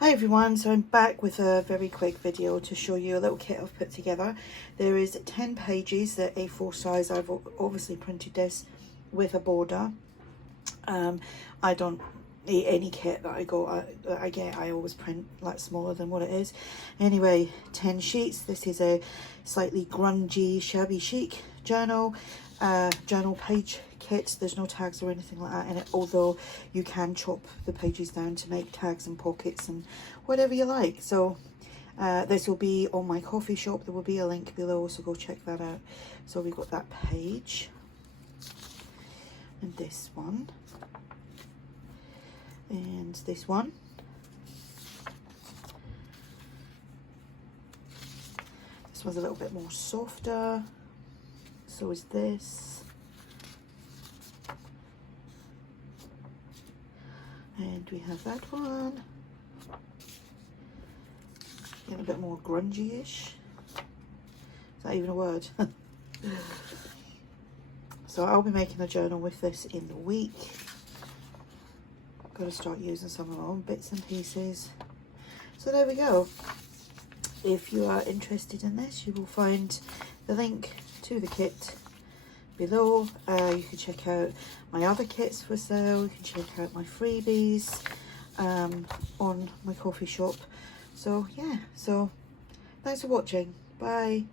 Hi everyone, so I'm back with a very quick video to show you a little kit I've put together. There is 10 pages, they're A4 size. I've obviously printed this with a border. I don't need any kit that I get, I always print like smaller than what it is. Anyway, 10 sheets. This is a slightly grungy shabby chic journal page kit. There's no tags or anything like that in it, although you can chop the pages down to make tags and pockets and whatever you like. So this will be on my Kofi shop. There will be a link below, so go check that out. So we've got that page and this one and this one. This one's a little bit more softer, so is this. And we have that one, getting a bit more grungy-ish. Is that even a word? So I'll be making a journal with this in the week. Got to start using some of my own bits and pieces. So there we go. If you are interested in this, you will find the link to the kit below. You can check out my other kits for sale. You can check out my freebies on my Kofi shop. So yeah, so thanks for watching. Bye.